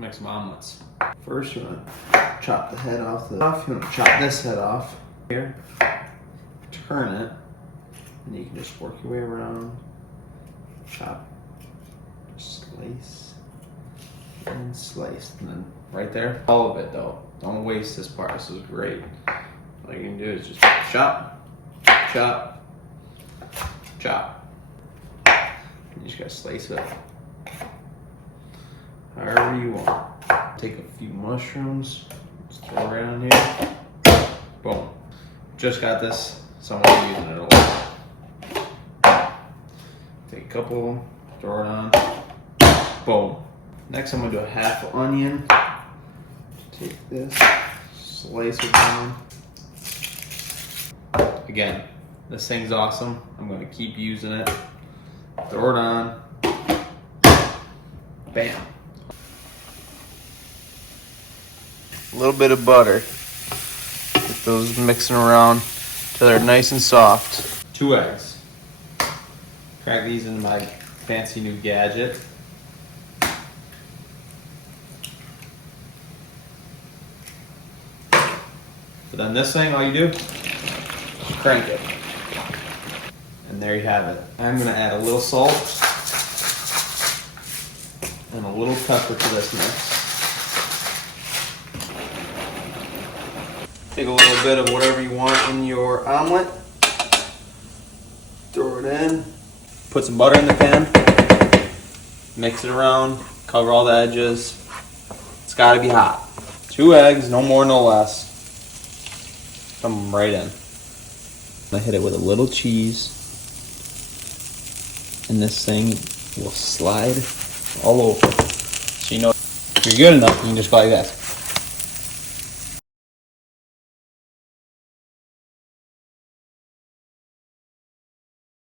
make some omelets. First, you want to chop the head off. You want to chop this head off here. Turn it, and you can just work your way around. Chop, slice, and slice, and then right there. All of it though. Don't waste this part. This is great. All you can do is just chop, chop, chop. You just gotta slice it however you want. Take a few mushrooms, just throw it right on here. Boom. Just got this, so I'm gonna use it a lot. Take a couple of them, throw it on. Boom. Next, I'm gonna do a half onion. Take this, slice it down. Again, this thing's awesome. I'm gonna keep using it. Throw it on. Bam. A little bit of butter. Get those mixing around till they're nice and soft. 2 eggs. Crack these in my fancy new gadget. But then this thing, all you do, crank it. And there you have it. I'm gonna add a little salt and a little pepper to this mix. Take a little bit of whatever you want in your omelet. Throw it in. Put some butter in the pan. Mix it around. Cover all the edges. It's gotta be hot. 2 eggs, no more, no less. Dump them right in. I hit it with a little cheese. And this thing will slide all over. So you know if you're good enough, you can just go like this.